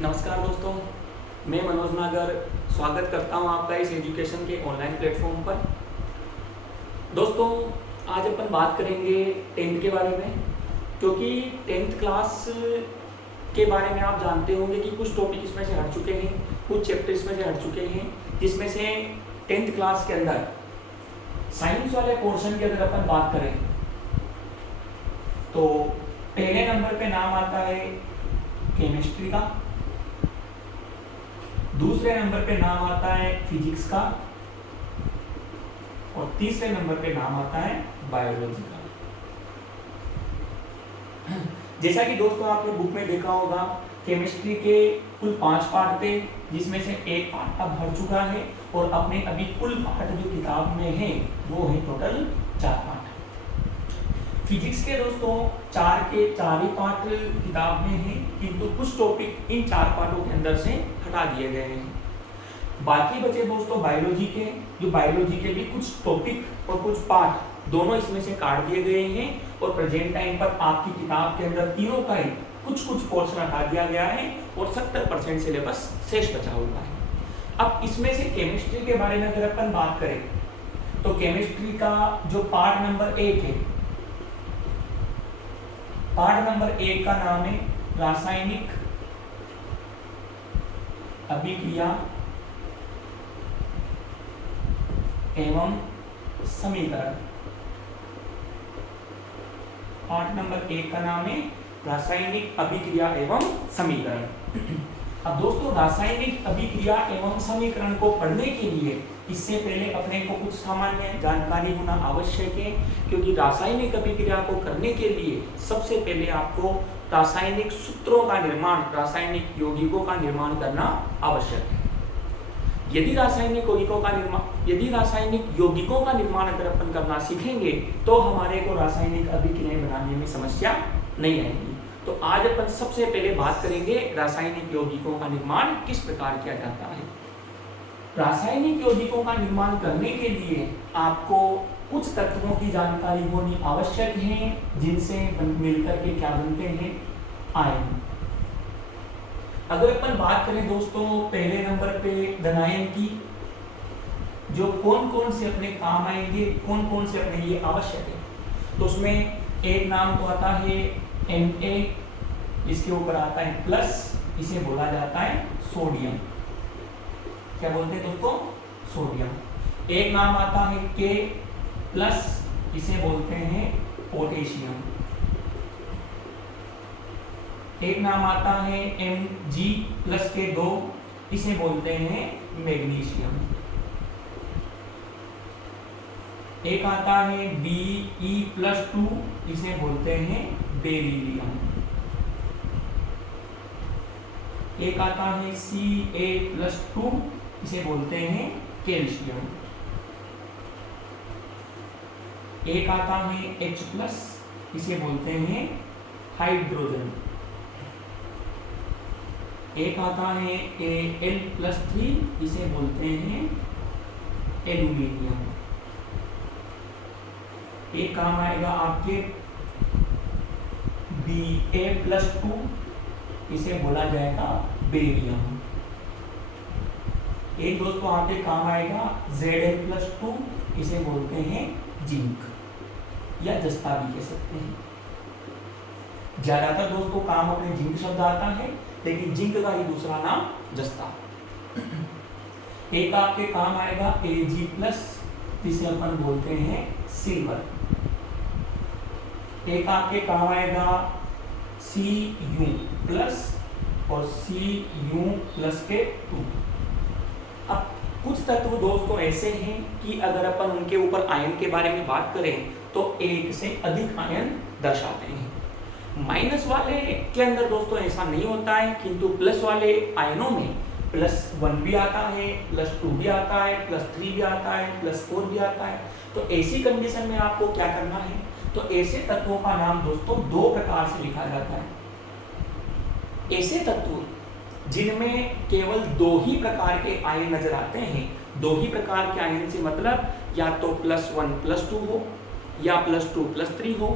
नमस्कार दोस्तों, मैं मनोज नागर स्वागत करता हूं आपका इस एजुकेशन के ऑनलाइन प्लेटफॉर्म पर। दोस्तों, आज अपन बात करेंगे टेंथ के बारे में, क्योंकि टेंथ क्लास के बारे में आप जानते होंगे कि कुछ टॉपिक इसमें से हट चुके हैं, कुछ चैप्टर इसमें से हट चुके हैं, जिसमें से टेंथ क्लास के अंदर साइंस वाले पोर्शन की अगर अपन बात करें तो पहले नंबर पे नाम आता है केमिस्ट्री का, दूसरे नंबर पे नाम आता है फिजिक्स का और तीसरे नंबर पे नाम आता है बायोलॉजी का। जैसा कि दोस्तों आपने बुक में देखा होगा, केमिस्ट्री के कुल 5 पार्ट थे, जिसमें से एक पार्ट अब हट चुका है और अपने अभी कुल पार्ट जो किताब में है वो है टोटल 4 पार्ट। फिजिक्स के दोस्तों 4 के 4 ही पार्ट किताब में हैं, किंतु कुछ टॉपिक इन 4 पार्टों के अंदर से हटा दिए गए हैं। बाकी बचे दोस्तों बायोलॉजी के, जो बायोलॉजी के भी कुछ टॉपिक और कुछ पार्ट दोनों इसमें से काट दिए गए हैं और प्रेजेंट टाइम पर आपकी किताब के अंदर तीनों का ही कुछ पोर्शन हटा दिया गया है और 70% सिलेबस शेष बचा हुआ है। अब इसमें से केमिस्ट्री के बारे में अगर अपन बात करें तो केमिस्ट्री का जो पार्ट नंबर 1 है, पार्ट नंबर 1 का नाम है रासायनिक अभिक्रिया एवं समीकरण। पार्ट नंबर 1 का नाम है रासायनिक अभिक्रिया एवं समीकरण। अब दोस्तों, रासायनिक अभिक्रिया एवं समीकरण को पढ़ने के लिए इससे पहले अपने को कुछ सामान्य जानकारी होना आवश्यक है, क्योंकि रासायनिक अभिक्रिया को करने के लिए सबसे पहले आपको रासायनिक सूत्रों का निर्माण, रासायनिक यौगिकों का निर्माण करना आवश्यक है। यदि रासायनिक यौगिकों का निर्माण अगर अपन करना सीखेंगे तो हमारे को रासायनिक अभिक्रियाएं बनाने में समस्या नहीं आएगी। तो आज अपन सबसे पहले बात करेंगे रासायनिक यौगिकों का निर्माण किस प्रकार किया जाता है। रासायनिक यौगिकों का निर्माण करने के लिए आपको कुछ तत्वों की जानकारी होनी आवश्यक है, जिनसे मिलकर के क्या बनते हैं, आयन। अगर अपन बात करें दोस्तों पहले नंबर पे धनायन की, जो कौन कौन से अपने काम आएंगे, कौन कौन से अपने लिए आवश्यक है, तो उसमें एक नाम तो आता है Na, इसके ऊपर आता है प्लस, इसे बोला जाता है सोडियम। क्या बोलते हैं दोस्तों, सोडियम। एक नाम आता है K प्लस, इसे बोलते हैं पोटेशियम। एक नाम आता है Mg प्लस के 2, इसे बोलते हैं मैग्नीशियम। एक आता है Be प्लस 2, इसे बोलते हैं बेरिलियम। एक आता है Ca प्लस 2, इसे बोलते हैं कैल्शियम। एक आता है H प्लस, इसे बोलते हैं हाइड्रोजन। एक आता है Al प्लस 3, इसे बोलते हैं एल्यूमिनियम। एक काम आएगा आपके Ba प्लस 2, इसे बोला जाएगा बेरियम। एक दोस्तों आपके काम आएगा Zl प्लस 2, इसे बोलते हैं जिंक या जस्ता भी कह सकते हैं। ज्यादातर दोस्तों काम अपने जिंक शब्द आता है, लेकिन जिंक का ही दूसरा नाम जस्ता। एक आपके काम आएगा Ag प्लस, जिसे अपन बोलते हैं सिल्वर। एक आपके काम आएगा Cu प्लस और Cu प्लस के 2। अब कुछ तत्व दोस्तों ऐसे हैं कि अगर अपन उनके ऊपर आयन के बारे में बात करें तो एक से अधिक आयन दर्शाते हैं। माइनस वाले के अंदर दोस्तों ऐसा नहीं होता है, किंतु प्लस वाले आयनों में +1 भी आता है, +2 भी आता है, +3 भी आता है, +4 भी आता है। तो ऐसी कंडीशन में आपको क्या करना है, तो ऐसे तत्वों का नाम दोस्तों 2 प्रकार से लिखा जाता है। ऐसे तत्व जिनमें केवल 2 ही प्रकार के आयन नजर आते हैं। 2 ही प्रकार के आयन से मतलब या तो +1 +2 हो, या +2 +3 हो,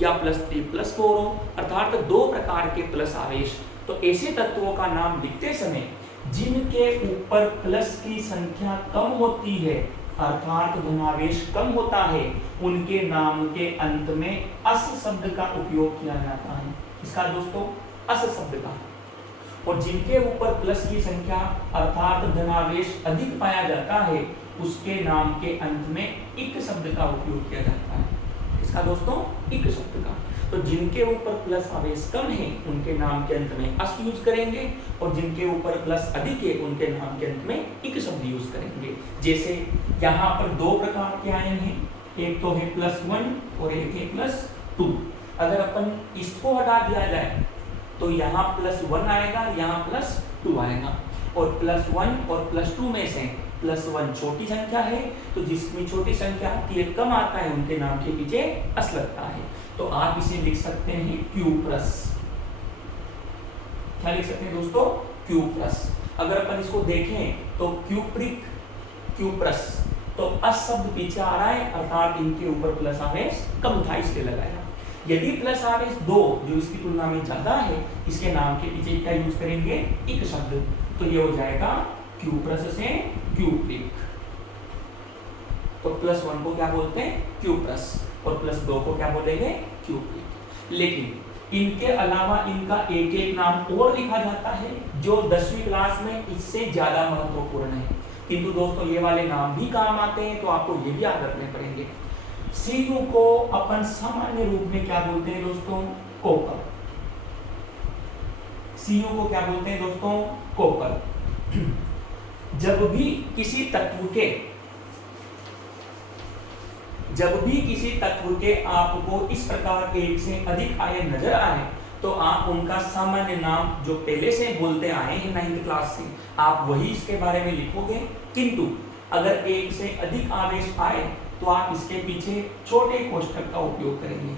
या +3 +4 हो, अर्थात 2 प्रकार के प्लस आवेश। तो ऐसे तत्वों का नाम लिखते समय जिनके ऊपर प्लस की संख्या कम होती है, अर्थात धनावेश कम होता है, उनके नाम के अंत में अस शब्द का उपयोग किया जाता है। इसका दोस्तों अस शब्द का। और जिनके ऊपर प्लस की संख्या अर्थात धनावेश अधिक पाया जाता है, उसके नाम के अंत में इक शब्द का उपयोग किया जाता है। इसका दोस्तों इक शब्द का। तो जिनके ऊपर प्लस आवेश कम है, उनके नाम के अंत में अस यूज करेंगे, और जिनके ऊपर प्लस अधिक है, उनके नाम के अंत में इक शब्द यूज करेंगे। जैसे यहाँ पर 2 प्रकार के आयन हैं, एक तो है +1 और एक है +2। अगर अपन इसको हटा दिया जाए तो यहाँ +1 आएगा, यहाँ +2 आएगा। और +1 और +2 में से +1 छोटी संख्या है, तो जिसमें छोटी संख्या आती है, कम आता है, उनके नाम के पीछे अस लगता है। तो आप इसे लिख सकते हैं Q+। क्या लिख सकते हैं दोस्तों? Q+। अगर अपन इसको देखें तो Q+, तो अस शब्द पीछे आ रहा है, अर्थात इनके ऊपर प्लस आवेश कम था, इसलिए लगाया। यदि प्लस आवेश 2 जो इसकी तुलना में ज्यादा है, इसके नाम के पीछे क्या यूज करेंगे? इक शब्द। तो ये हो जाएगा Q+ से Q+। तो +1 को क्या बोलते हैं? Q+, और +2 को क्या बोलेंगे? Q+। लेकिन इनके अलावा इनका एक एक नाम और लिखा जाता है, जो 10वीं क्लास में इससे ज्यादा महत्वपूर्ण है। किंतु दोस्तों ये वाले नाम भी काम आते हैं, तो आपको ये भी याद रखने पड़ेंगे। Cu को अपन सामान्य रूप में क्या बोलते हैं दोस्तों? कॉपर। Cu को क्या बोलते हैं दोस्तों? कॉपर। जब भी किसी तत्व के आपको इस प्रकार एक से अधिक आयन नजर आए, तो आप उनका सामान्य नाम जो पहले से बोलते आए हैं 9th क्लास से, आप वही इसके बारे में लिखोगे। किंतु अगर एक से अधिक आवेश आए, तो आप इसके पीछे छोटे कोष्ठक का उपयोग करेंगे।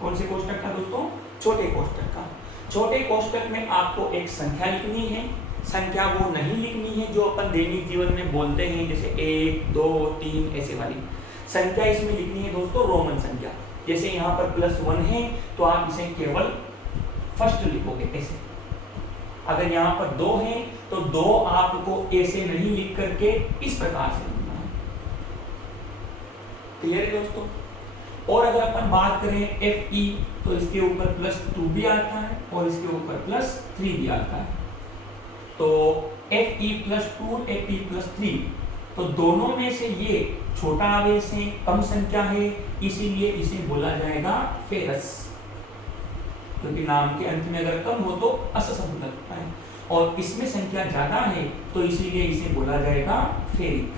कौन से कोष्ठक का दोस्तों? छोटे कोष्ठक का। छोटे कोष्ठक में आपको एक संख्या लिखनी है। संख्या वो नहीं लिखनी है जो अपन दैनिक जीवन में बोलते हैं, जैसे 1, 2, 3 ऐसे वाली संख्या इसमें लिखनी है दोस्तों, रोमन संख्या। जैसे यहाँ पर +1 है, तो आप इसे केवल फर्स्ट लिखोगे ऐसे। अगर यहाँ पर 2 है, तो 2 आपको ऐसे नहीं लिख करके इस प्रकार से लिखना है। क्लियर है दोस्तों? और अगर अपन बात करें Fe, तो इसके ऊपर +2 भी आता है और इसके ऊपर +3 भी आता है। तो Fe+2, Fe+3, तो दोनों में से ये छोटा आवेश है, कम संख्या है, इसीलिए इसे बोला जाएगा फेरस। क्योंकि नाम के अंत में अगर कम हो तो अस शब्द लगता है, और इसमें संख्या ज्यादा है, तो इसीलिए इसे बोला जाएगा फेरिक।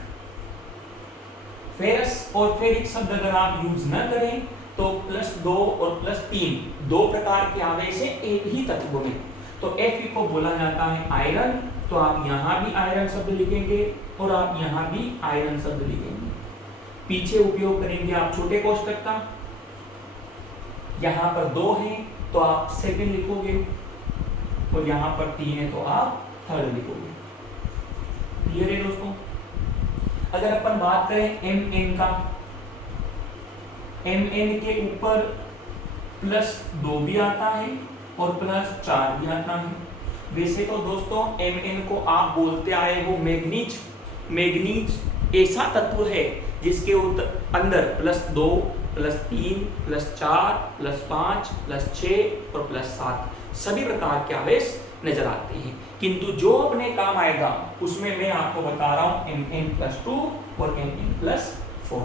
फेरस और फेरिक शब्द अगर आप यूज न करें, तो +2 और +3 2 प्रकार के आवेश है एक ही तत्व में। तो Fe को बोला जाता है आयरन, तो आप यहाँ भी आयरन शब्द लिखेंगे और आप यहाँ भी आयरन शब्द लिखेंगे। पीछे उपयोग करेंगे आप छोटे कोष्ठक का। यहाँ पर 2 है, तो आप सेकंड लिखोगे, और यहाँ पर 3 है, तो आप थर्ड लिखोगे। क्लियर है दोस्तों? अगर अपन बात करें Mn का, Mn के ऊपर +2 भी आता है और +4 भी आता है। वैसे तो दोस्तों Mn को आप बोलते आए हो मैग्नीज। मैग्नीज ऐसा तत्व है जिसके अंदर +2, +3, +4, +5, +6 और +7 सभी प्रकार के आवेश नजर आते हैं। किंतु जो अपने काम आएगा उसमें मैं आपको बता रहा हूं Mn+2 और Mn+4।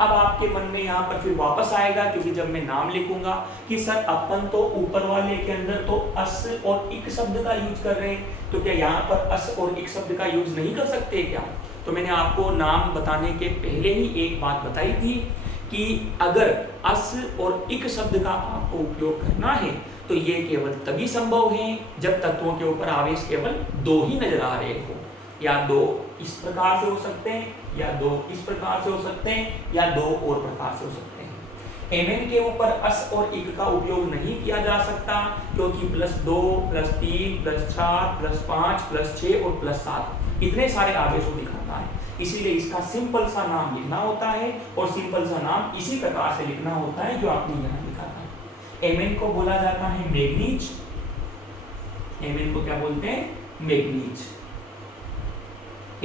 अब आपके मन में यहाँ पर फिर वापस आएगा, क्योंकि जब मैं नाम लिखूंगा कि सर अपन तो ऊपर वाले के अंदर तो अस और इक शब्द का यूज कर रहे हैं, तो क्या यहाँ पर अस और इक शब्द का यूज नहीं कर सकते क्या? तो मैंने आपको नाम बताने के पहले ही एक बात बताई थी कि अगर अस और इक शब्द का आपको उपयोग करना है, तो ये केवल तभी संभव है जब तत्वों के ऊपर आवेश केवल 2 ही नजर आ रहे हो। या 2 इस प्रकार से हो सकते हैं, या 2 इस प्रकार से हो सकते हैं, या 2 और प्रकार से हो सकते हैं। Mn के ऊपर अस और इक का उपयोग नहीं किया जा सकता, क्योंकि +2, +3, +4, +5, +6 और +7 इतने सारे आवेशों दिखाता है, इसीलिए इसका सिंपल सा नाम लिखना होता है और सिंपल सा नाम इसी प्रकार से लिखना होता है जो आपने यहाँ लिखा था। Mn को बोला जाता है मैग्नीज, Mn को क्या बोलते हैं? मैग्नीज।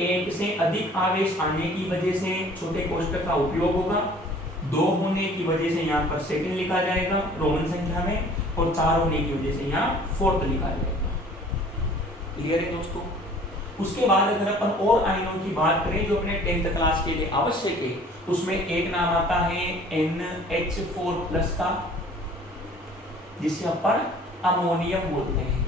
एक से अधिक आवेश आने की वजह से छोटे कोष्ठक का उपयोग होगा, 2 होने की वजह से यहाँ पर सेकंड लिखा जाएगा रोमन संख्या में, और 4 होने की वजह से यहाँ फोर्थ लिखा जाएगा। क्लियर है दोस्तों? उसके बाद अगर अपन और आयनों की बात करें जो अपने 10th क्लास के लिए आवश्यक है, उसमें एक नाम आता है NH4+ का, जिसे अपन अमोनियम बोलते हैं।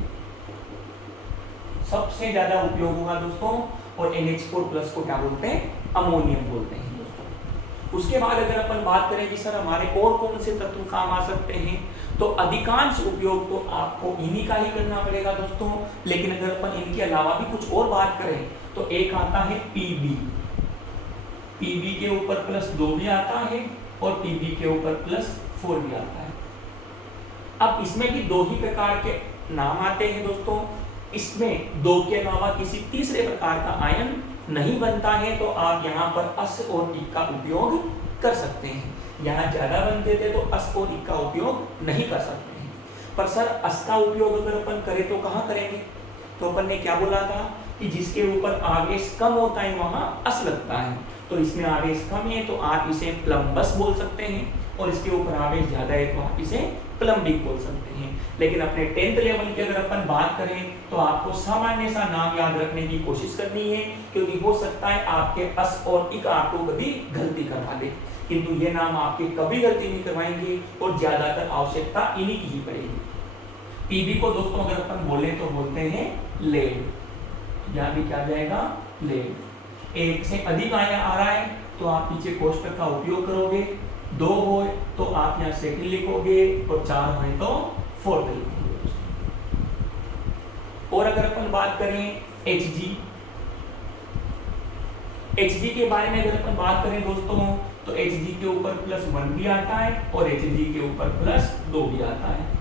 सबसे ज्यादा उपयोग होगा दोस्तों, और NH4+ को क्या बोलते हैं? अमोनियम बोलते हैं दोस्तों। उसके बाद अगर अपन बात करें कि सर हमारे और कौन से तत्व काम आ सकते हैं, तो अधिकांश उपयोग तो आपको इन्हीं का ही करना पड़ेगा दोस्तों। लेकिन अगर अपन इनके अलावा भी कुछ और बात करें तो एक आता है Pb, Pb के ऊपर +2 भी आता है और Pb के ऊपर +4 भी आता है। अब इसमें भी 2 ही प्रकार के नाम आते हैं दोस्तों। इसमें 2 के अलावा किसी तीसरे प्रकार का आयन नहीं बनता है, तो आप यहाँ पर अस और टिक का उपयोग कर सकते हैं। यहाँ ज्यादा बनते थे तो अस और टिक का उपयोग नहीं कर सकते हैं। पर सर अस का उपयोग अगर अपन करें तो कहाँ करेंगे? तो अपन ने क्या बोला था कि जिसके ऊपर आवेश कम होता है वहां अस लगता है। तो इसमें आवेश कम है तो आप इसे प्लम्बस बोल सकते हैं, और इसके ऊपर आवेश ज्यादा है तो आप इसे प्लम्बिक बोल सकते हैं। लेकिन अपने 10th लेवल की अगर अपन बात करें तो आपको सामान्य सा नाम याद रखने की कोशिश करनी है, क्योंकि हो सकता है आपके अस और इक आपको कभी गलती करवा दे, किंतु ये नाम आपके कभी गलती नहीं करवाएंगे और ज्यादातर आवश्यकता इन्हीं की ही पड़ेगी। Pb को दोस्तों अगर अपन बोले तो बोलते हैं लेड, यहाँ भी क्या जाएगा? लेड। एक से अधिक आयन आ रहा है तो आप पीछे कोष्ठक का उपयोग करोगे, 2 हो तो आप यहाँ सेकंड लिखोगे और 4 हो तो फोर्थ लिखोगे। और अगर अपन बात करें Hg के बारे में अगर अपन बात करें दोस्तों, तो Hg के ऊपर +1 भी आता है और Hg के ऊपर +2 भी आता है।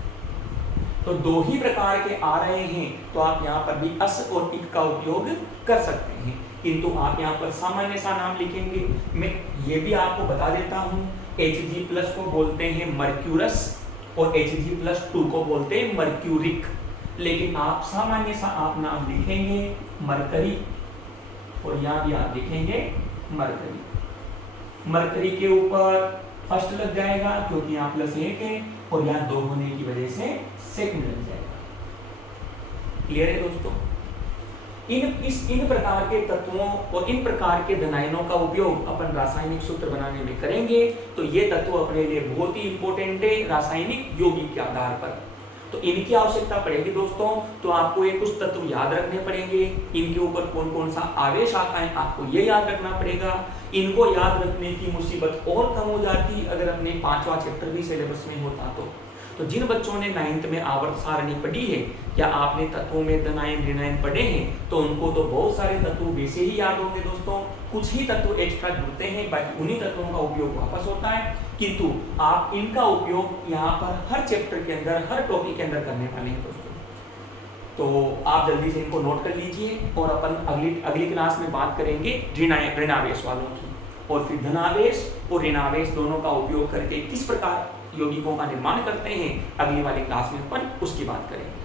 तो 2 ही प्रकार के आ रहे हैं तो आप यहाँ पर भी अस और टिक का उपयोग कर सकते हैं, किंतु आप यहाँ पर सामान्य सा नाम लिखेंगे। मैं ये भी आपको बता देता हूँ, Hg+ को बोलते हैं मर्क्यूरस और Hg+2 को बोलते हैं मर्क्यूरिक। लेकिन आप सामान्य सा आप नाम लिखेंगे मरकरी, और यहाँ भी आप लिखेंगे मरकरी। मरकरी के ऊपर फर्स्ट लग जाएगा क्योंकि यहाँ +1 है, और यहाँ 2 होने की वजह से सेकंड लग जाएगा। क्लियर है दोस्तों? इन प्रकार के तत्वों और इन प्रकार के धनायनों का उपयोग अपन रासायनिक सूत्र बनाने में करेंगे, तो ये तत्व अपने लिए बहुत ही इंपॉर्टेंट है रासायनिक यौगिक के आधार पर। तो इनकी आवश्यकता पड़ेगी दोस्तों, तो आपको ये कुछ तत्व याद रखने पड़ेंगे। इनके ऊपर कौन कौन सा आवेश आता है आपको ये याद रखना पड़ेगा। इनको याद रखने की मुसीबत और कम हो जाती अगर अपने 5वां चैप्टर भी सिलेबस में होता तो जिन बच्चों ने 9th में आवर्त सारणी पढ़ी है या आपने तत्वों में धनायन ऋणायन पढ़े हैं, तो उनको तो बहुत सारे तत्व वैसे ही याद होंगे दोस्तों। कुछ ही तत्व एक्स्ट्रा जुड़ते हैं, बाकी उन्हीं तत्वों का उपयोग वापस होता है, किंतु आप इनका उपयोग यहाँ पर हर चैप्टर के अंदर, हर टॉपिक के अंदर करने वाले हैं दोस्तों। तो आप जल्दी से इनको नोट कर लीजिए, और अपन अगली क्लास में बात करेंगे ऋणावेश वालों की, और फिर धनावेश और ऋणावेश दोनों का उपयोग करके किस प्रकार यौगिकों का निर्माण करते हैं, अगली वाली क्लास में अपन उसकी बात करेंगे।